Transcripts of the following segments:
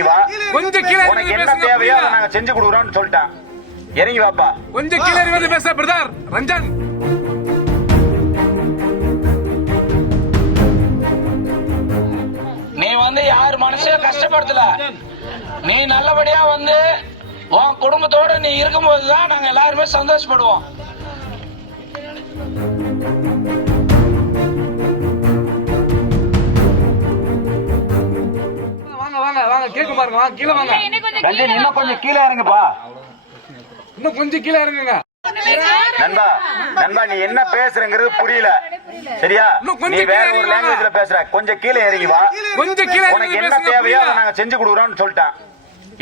இறங்கி வா கொஞ்சம் கீழே உனக்கு இறங்கி என்ன பேசுங்க தேவையோ அதை. நாங்க செஞ்சு கொடுக்குறோம்னு சொல்லிட்டேன் இறங்கி வாப்பா. கொஞ்சம் கீழே இறங்கி வந்து பேச பிரதர். ரஞ்சன். நீ வந்து யார் மனசையும் கஷ்டப்படுத்தல. நீ நல்லபடியா வந்து உன் குடும்பத்தோட நீ இருக்கும்போது தான் நாங்க எல்லாருமே சந்தோஷப்படுவோம். பாருங்க வாங்க கீழே வாங்க. ரஞ்சன் இன்னும் கொஞ்சம் கீழே இறங்குப்பா. இன்னும் கொஞ்சம் கீழே இறங்குங்க. நண்பா நண்பா நீ என்ன பேசுறங்கிறது புரியல. சரியா? இன்னும் நீ கொஞ்சம் வேற கீழே ஒரு இறங்கி லாங்குவேஜ்ல பேசுற. கொஞ்சம் கீழே இறங்கி வா. கொஞ்சம் கீழே உனக்கு என்ன தேவையோ. நாங்க செஞ்சு கொடுக்குறோம்னு சொல்லிட்டேன்.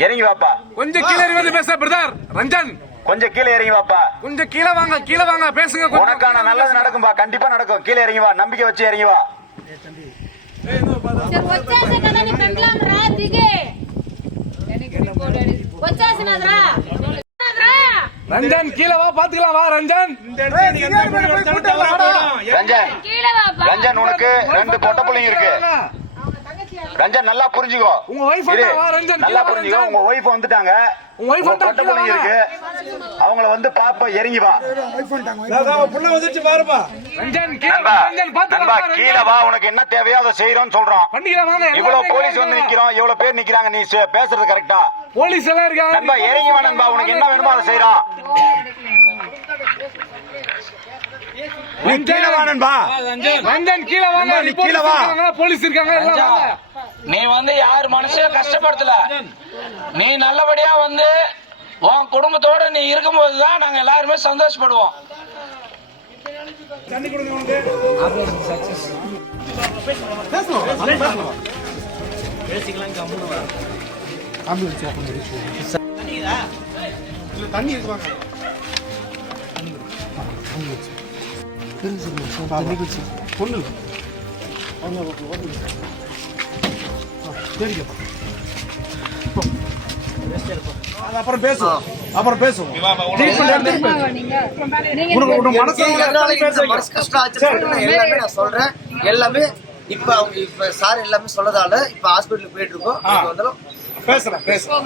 இறங்கி வாப்பா. கொஞ்சம் கீழே இறங்கி வந்து பேச பிரதர். ரஞ்சன். கொஞ்சம் கீழே இறங்கி வாப்பா. கொஞ்சம் கீழே வாங்க கீழே வாங்க. பேசுங்க உனக்கான நல்லது நடக்கும்பா. கண்டிப்பா நடக்கும். கீழே இறங்கி வா. நம்பிக்கை வச்சு இறங்கி வா. ரஞ்சன் கீழே வா பாத்துக்கலாம் வா ரஞ்சன். ரஞ்சன் ரஞ்சன் உனக்கு ரெண்டு பொட்ட பிள்ளைங்க இருக்கு. ரஞ்சன் நல்லா புரிஞ்சுக்கோ. உங்க wife இரு. வந்தா வா, ரஞ்சன், நல்லா புரிஞ்சுக்கோ. உங்க ஒய்ஃப் வந்துட்டாங்க. உங்க கீழே பிள்ளைங்க வாங்க. இருக்கு. அவங்கள வந்து பாப்ப இறங்கி வா. புள்ள வந்துச்சு பாருப்பா. ரஞ்சன் கீழே நண்பா வா, நண்பா. கீழே உனக்கு என்ன தேவையோ அதை செய்யறோம்னு சொல்றோம் இவ்வளவு போலீஸ் வந்து. நிக்கிறோம். இவ்வளவு பேர் நிக்கிறாங்க. நீ பேசுறது கரெக்டா போலீஸ் எல்லாம் இருக்காங்க. நண்பா இறங்கி வா நண்பா. உனக்கு என்ன வேணுமோ அதை செய்யறோம் நீ கீழே வா நண்பா. ரஞ்சன் கீழே வாங்க. நீ போலீஸ் கீழே வா. இருக்காங்க, போலீஸ் இருக்காங்க எல்லாம் நீ வந்து யார் மனசையும் கஷ்டப்படுத்தல. நீ நல்லபடியா வந்து உன் குடும்பத்தோட நீ இருக்கும்போது தான் நாங்க எல்லாருமே சந்தோஷப்படுவோம். அது அப்புறம் பேசுவோம் அப்புறம் பேசுவோம் மனசு மனசு கஷ்டம் ஆச்சுன்னு சொல்லிட்டு நான் எல்லாமே நான் சொல்றேன் எல்லாமே இப்ப அவங்க இப்ப சார் எல்லாமே சொல்லதால இப்ப ஹாஸ்பிட்டலுக்கு போயிட்டு இருக்கோம் பேசுறேன் பேசுறேன்.